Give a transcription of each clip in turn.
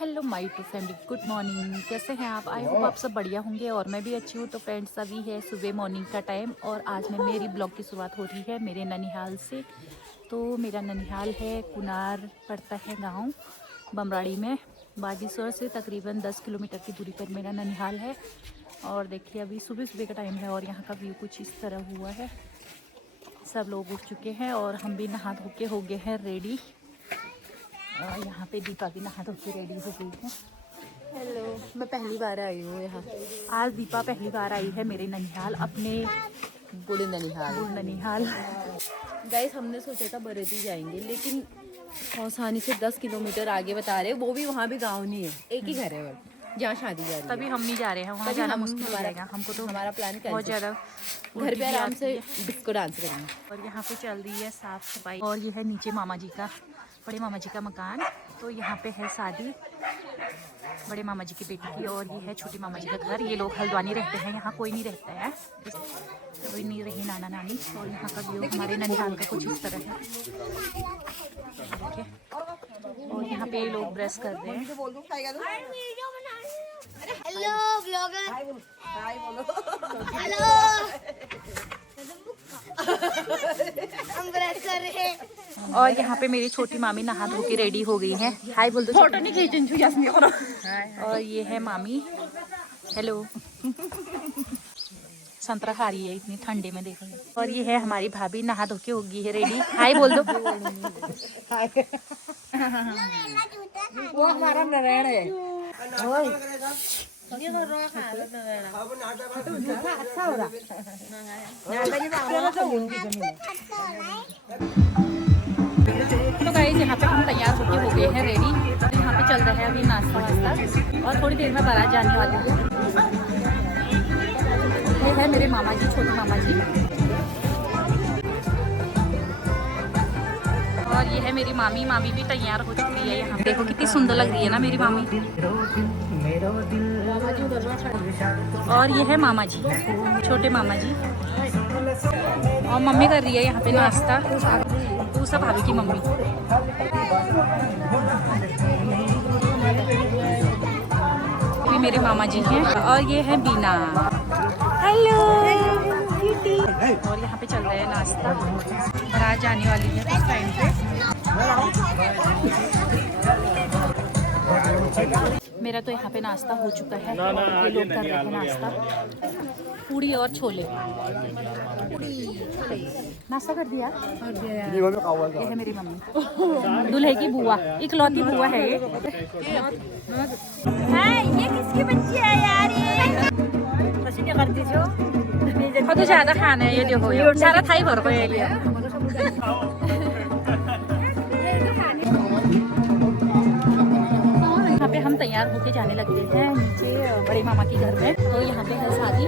Hello my to family, good morning. कैसे हैं आप? आई होप आप सब बढ़िया होंगे और मैं भी अच्छी हूँ। तो फ्रेंड्स, अभी है सुबह मॉर्निंग का टाइम और आज मैं मेरी ब्लॉग की शुरुआत हो रही है मेरे ननिहाल से। तो मेरा ननिहाल है कुनार, पड़ता है गांव बमराड़ी में। बागेश्वर से तकरीबन 10 किलोमीटर की दूरी पर मेरा ननिहाल है। और देखिए अभी सुबह सुबह का टाइम है और यहाँ का व्यू कुछ इस तरह हुआ है। सब लोग उठ चुके हैं और हम भी नहा धो के हो गए हैं रेडी। और यहाँ पे दीपा भी नहा धो के रेडी हो गई है। हेलो, मैं पहली बार आई हूँ यहाँ। आज दीपा पहली बार आई है मेरे ननिहाल, अपने बूढ़े ननिहाल। ननिहाल। गाइस, हमने सोचा था बरेली जाएंगे, लेकिन आसानी से 10 किलोमीटर आगे बता रहे, वो भी वहाँ भी गांव नहीं है, एक ही घर है बस जहाँ शादी जा रही है। तभी हम नहीं जा रहे हैं, वहाँ जाना मुश्किल हो जाएगा हमको। तो हमारा प्लान बहुत ज़्यादा घर पे आराम से डिस्को डांस करेंगे। और यहाँ पे चल रही है साफ सफाई। और ये है नीचे मामा जी का, बड़े मामा जी का मकान। तो यहाँ पे है शादी बड़े मामा जी की बेटी की। और ये है छोटे मामा जी का घर। ये लोग हल्द्वानी रहते हैं, यहाँ कोई नहीं रहता है, कोई नहीं रही नाना नानी। और यहाँ का व्यू हमारे ननिहाल का कुछ इस तरह है, देखिए। और यहाँ पे लोग ब्रश कर रहे हैं। हेलो ब्लॉगर, हाय बोलो। हेलो, हम ब्रश कर रहे हैं। और यहाँ पे मेरी छोटी मामी नहा धो के रेडी हो गई है। हाय बोल दो। फोटो नहीं खींचन। और ये है मामी, हेलो। संतरा खा रही है इतनी ठंडे में, देखो। और ये है हमारी भाभी, नहा धो के हो गई है रेडी। हाय बोल दो। वो हमारा नारायण है। तो गाइस, यहाँ पे हम तैयार होके हो गए हैं रेडी। तो यहाँ पे चल रहा है अभी नाश्ता वास्ता और थोड़ी देर में बारात जाने वाली है। ये है मेरे मामा जी, छोटे मामा जी। और ये है मेरी मामी, मामी भी तैयार हो चुकी है। यहाँ देखो कितनी सुंदर लग रही है ना मेरी मामी। और ये है मामा जी, छोटे मामा जी। और मम्मी कर रही है यहाँ पे नाश्ता, दूसरा भाभी की मम्मी। ये मेरे मामा जी हैं। और ये है बीना, हेलो। और यहाँ पे चल रहा है नाश्ता, बारात जाने वाली है कुछ टाइम पे। मेरा तो यहाँ पे नाश्ता हो चुका है और ये लोग कर रहे हैं नाश्ता, पूड़ी और छोले। नाश्ता कर दिया? ये है मेरी मम्मी, दूल्हे की बुआ, इकलौती बुआ है ये। ये किसकी बच्ची है यार? ये करती जो तो ज्यादा खाना है ये, देखो ये सारा थाई भर को है ये। यहाँ पे हम तैयार होके जाने लगे हैं नीचे बड़े मामा के घर में। तो यहाँ पे है शादी।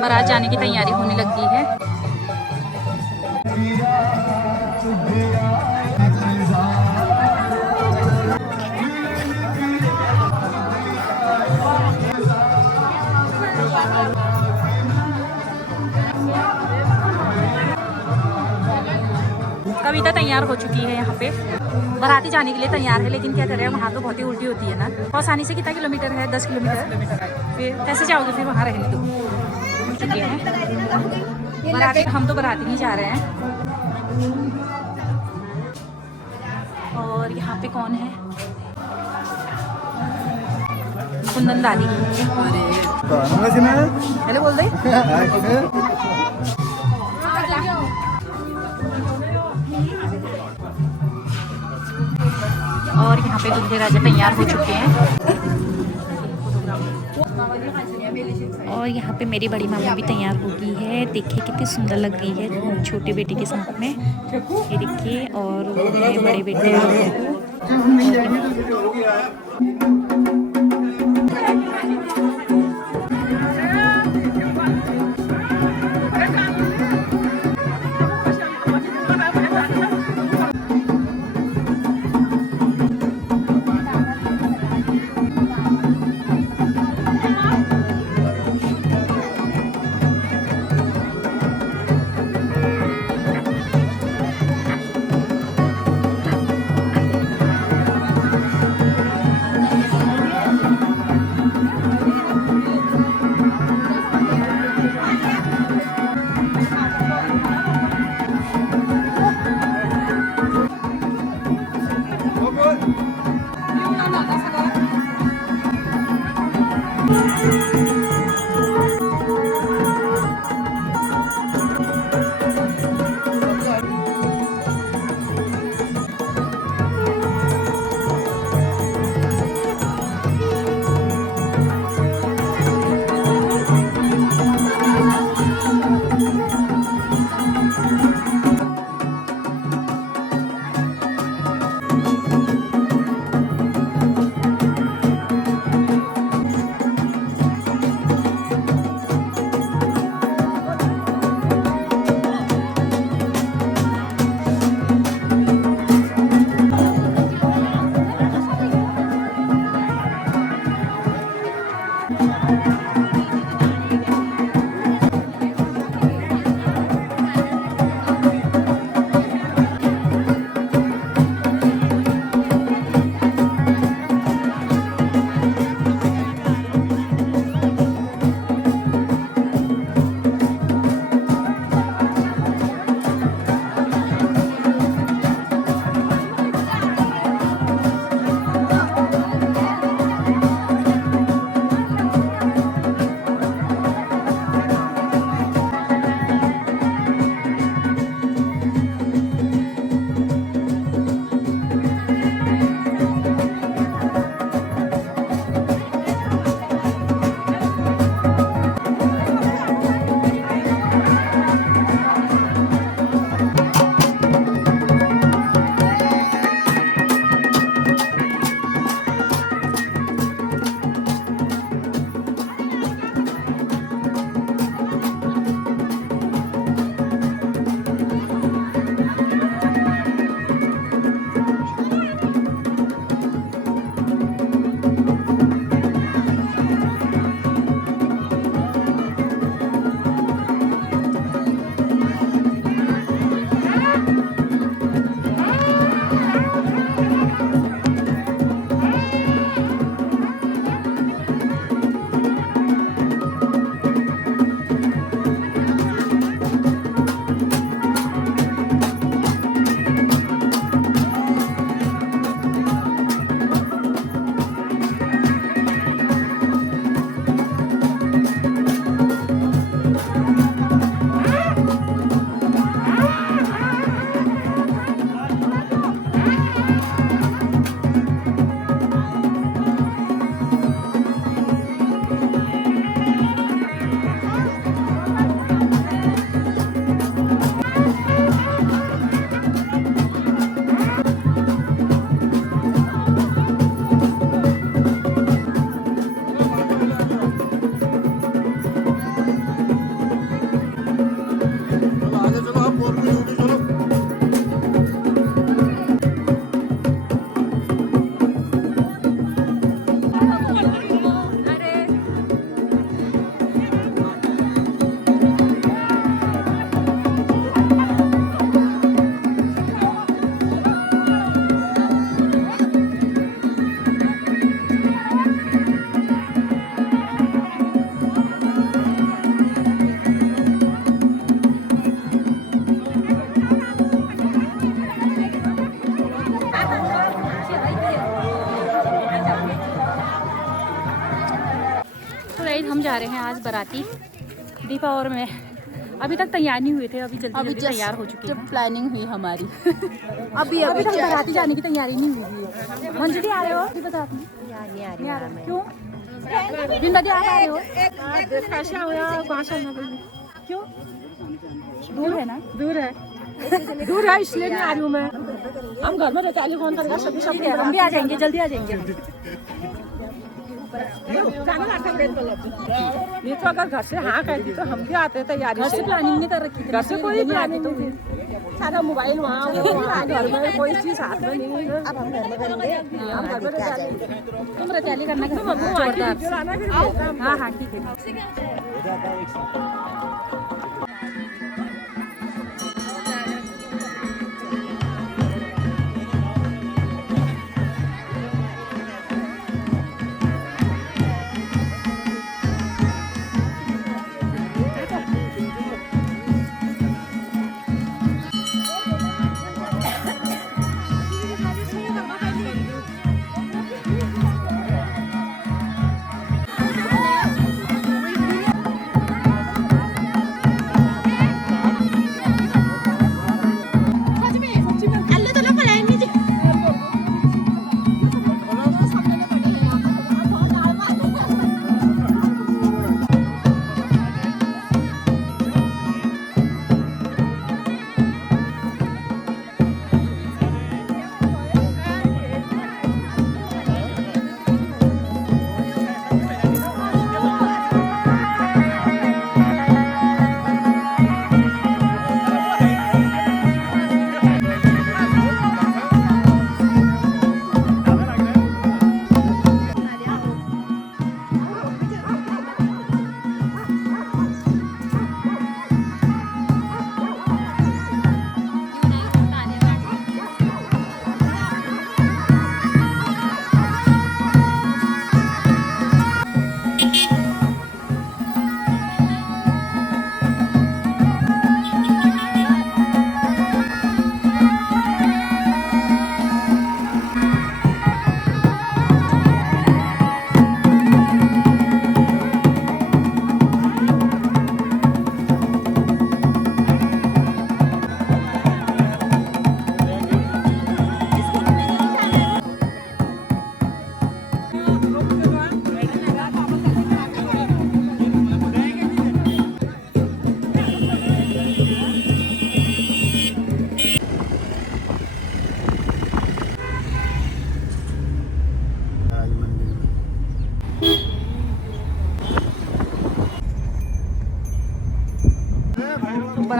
बारात जाने की तैयारी होने लग गई है। कविता तैयार हो चुकी है, यहाँ पे बाराती जाने के लिए तैयार है। लेकिन क्या करें, वहाँ तो बहुत ही उल्टी होती है ना। और आसानी से कितना किलोमीटर है? 10 किलोमीटर। फिर कैसे जाओगे फिर वहाँ रहने? तो घूम चुके हैं बाराती, हम तो बाराती नहीं जा रहे हैं। और यहाँ पे कौन है? कुंदन दादी, हेलो बोल दे। और यहाँ पे दूल्हे राजा तैयार हो चुके हैं। और यहाँ पे मेरी बड़ी मामा भी तैयार हो गई है। देखिए कितनी सुंदर लग रही है छोटे बेटे के साथ में, ये देखिए। और बड़े बेटे गाइस हम जा रहे हैं आज बाराती। दीपा और मैं अभी तक तैयार नहीं हुए थे, अभी जल्दी तैयार हो चुके हैं। प्लानिंग हुई हमारी अभी तक बाराती जाने की तैयारी नहीं हुई है। मंजू जी आ रहे हो? अभी बता नहीं आ रहे। क्यों? बिंदा जी आ रहे हो? कैसा हुआ वहाँ चलना पड़ेगा? क्यों? दूर है ना? दूर है इसलिए नहीं आ रही हूँ मैं। हम घर में रहते कौन करेगा? सभी सब हम भी आ जाएंगे, जल्दी आ जाएंगे। ये तो अगर घर से हाँ कहती तो हम भी आते तैयारी घर से प्लानिंग नहीं कर रखी थी। घर से कोई प्लानिंग नहीं थी। सारा मोबाइल वहाँ घर में कोई चीज हाथ में नहीं। अब हम घर में करेंगे, हम घर में रचाली। तुम रचाली करना जोरदार। हाँ हाँ ठीक है।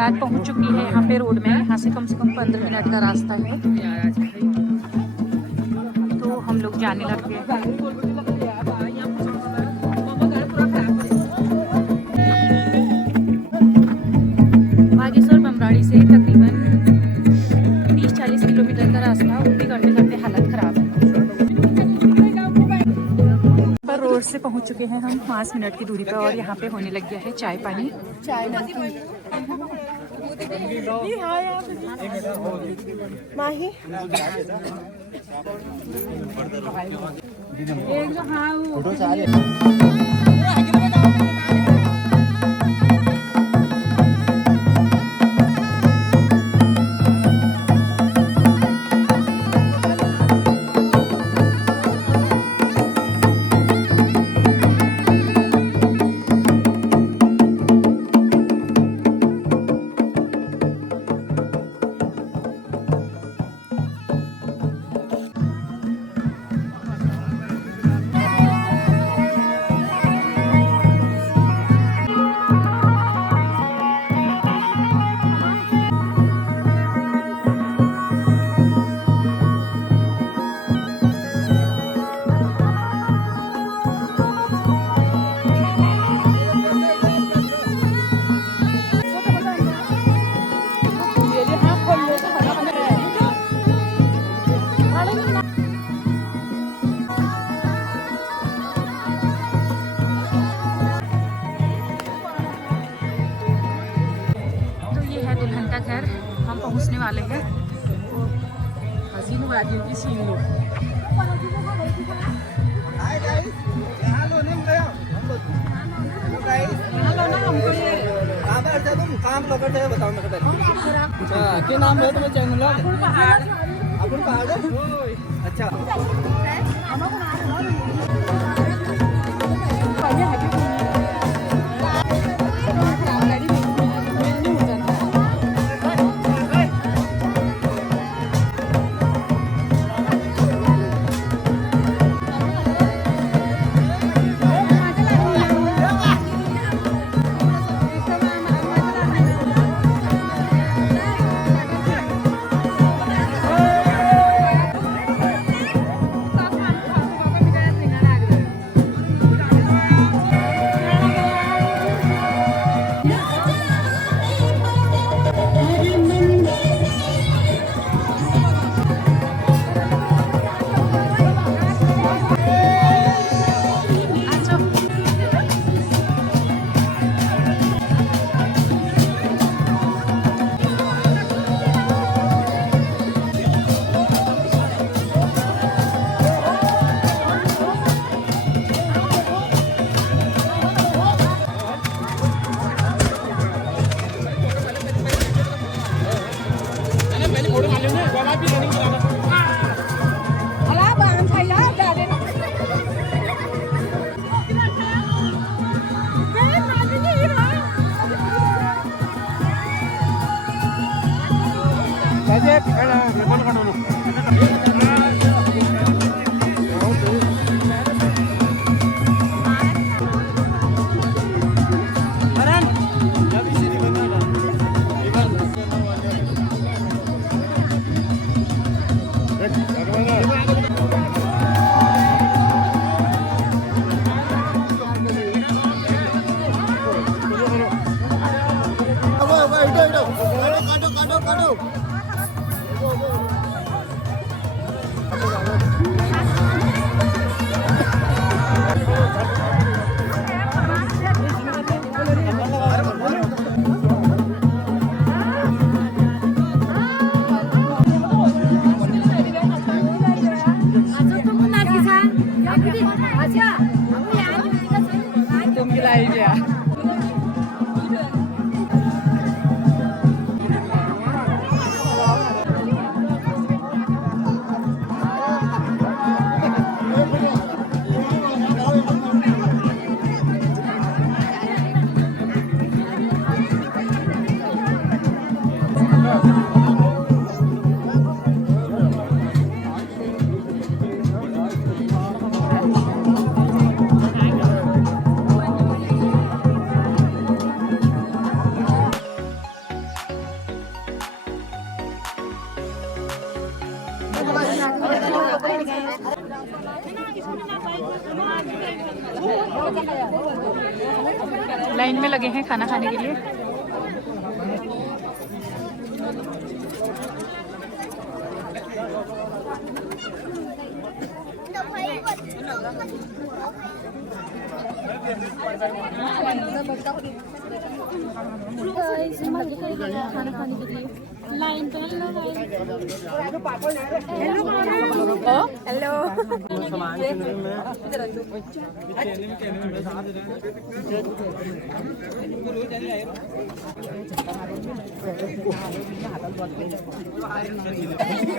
बारात पहुंच चुकी है यहाँ पे रोड में। यहाँ से कम 15 मिनट का रास्ता है। तो हम लोग जाने लग गए। बागेश्वर बमराड़ी से तकरीबन 30-40 किलोमीटर का रास्ता, वो भी करते करते हालत खराब है। पर रोड से पहुंच चुके हैं हम 5 मिनट की दूरी पर और यहाँ पे होने लग गया है चाय पानी। माही दुल्हन का घर, हम पहुंचने वाले हैं। काम पकड़ते हैं, बताओ मेरे को। क्या नाम है तुम्हें चैनल? अपुन पहाड़। अच्छा लाइन में लगे हैं खाना खाने के लिए। खाना खाने के लिए लाइन तो हेलो।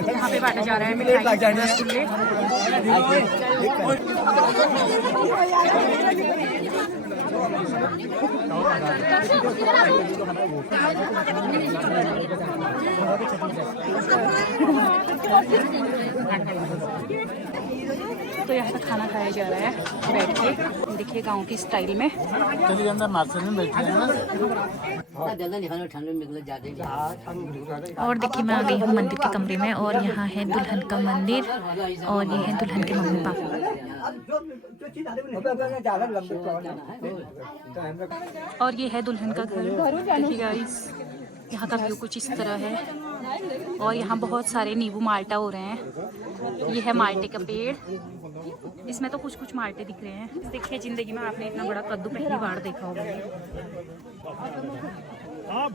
यहाँ पे बांटा जा रहा है मिठाई रसगुल्ले। तो यहाँ पे खाना खाया जा रहा है बैठ के, देखिए गांव की स्टाइल में। चलिए अंदर मार्केट में बैठे हैं ना। और देखिए मैं आ गई हूँ मंदिर के कमरे में, और यहाँ है दुल्हन का मंदिर, और ये है दुल्हन के मम्मी पापा। और ये है दुल्हन का घर। देखिए गाइस, यहाँ का व्यू कुछ इस तरह है, और यहाँ बहुत सारे नींबू माल्टा हो रहे हैं। ये है माल्टे का पेड़, इसमें तो कुछ कुछ माल्टे दिख रहे हैं। देखिए जिंदगी में आपने इतना बड़ा कद्दू पहली बार देखा होगा।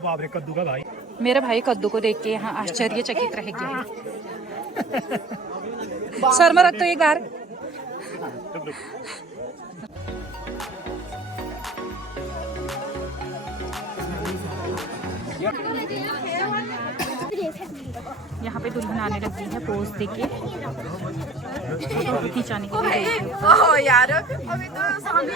बाप रे कद्दू का भाई। मेरा भाई कद्दू को देख के यहाँ आश्चर्यचकित रह गया है। सर में रख तो एक बार। यहाँ पे दुल्हन आने लगी है पोज देके, खिंचाने के लिए। यार अभी तो सामने